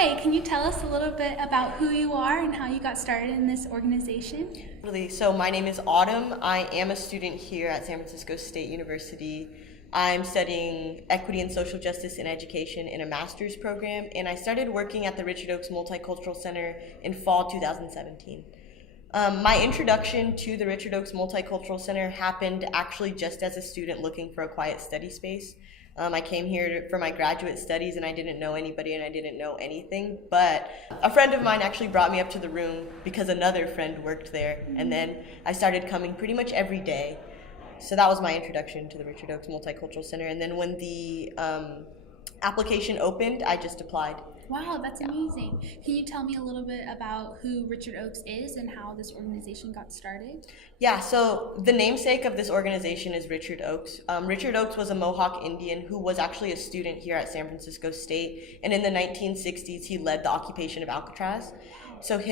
Hi, can you tell us a little bit about who you are and how you got started in this organization? Really, so my name is Autumn. I am a student here at San Francisco State University. I'm studying equity and social justice in education in a master's program, and I started working at the Richard Oakes Multicultural Center in fall 2017. My introduction to the Richard Oakes Multicultural Center happened actually just as a student looking for a quiet study space. I came here for my graduate studies and I didn't know anybody and I didn't know anything, but a friend of mine actually brought me up to the room because another friend worked there, and then I started coming pretty much every day. So that was my introduction to the Richard Oakes Multicultural Center, and then when the application opened, I just applied. Wow, that's amazing. Can you tell me a little bit about who Richard Oakes is and how this organization got started? Yeah, so the namesake of this organization is Richard Oakes. Richard Oakes was a Mohawk Indian who was actually a student here at San Francisco State, and in the 1960s he led the occupation of Alcatraz. So he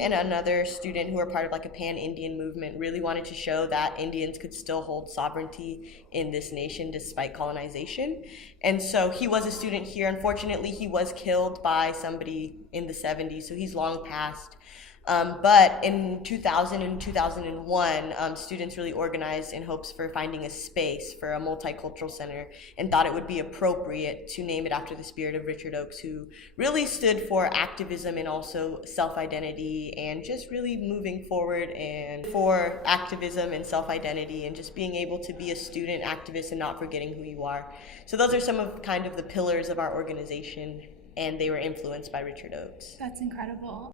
and another student who were part of like a pan-Indian movement really wanted to show that Indians could still hold sovereignty in this nation despite colonization. And so he was a student here. Unfortunately, he was killed by somebody in the 70s, so he's long passed. But in 2000 and 2001, students really organized in hopes for finding a space for a multicultural center and thought it would be appropriate to name it after the spirit of Richard Oakes, who really stood for activism and also self-identity and just really moving forward and for activism and self-identity and just being able to be a student activist and not forgetting who you are. So those are some of kind of the pillars of our organization, and they were influenced by Richard Oakes. That's incredible.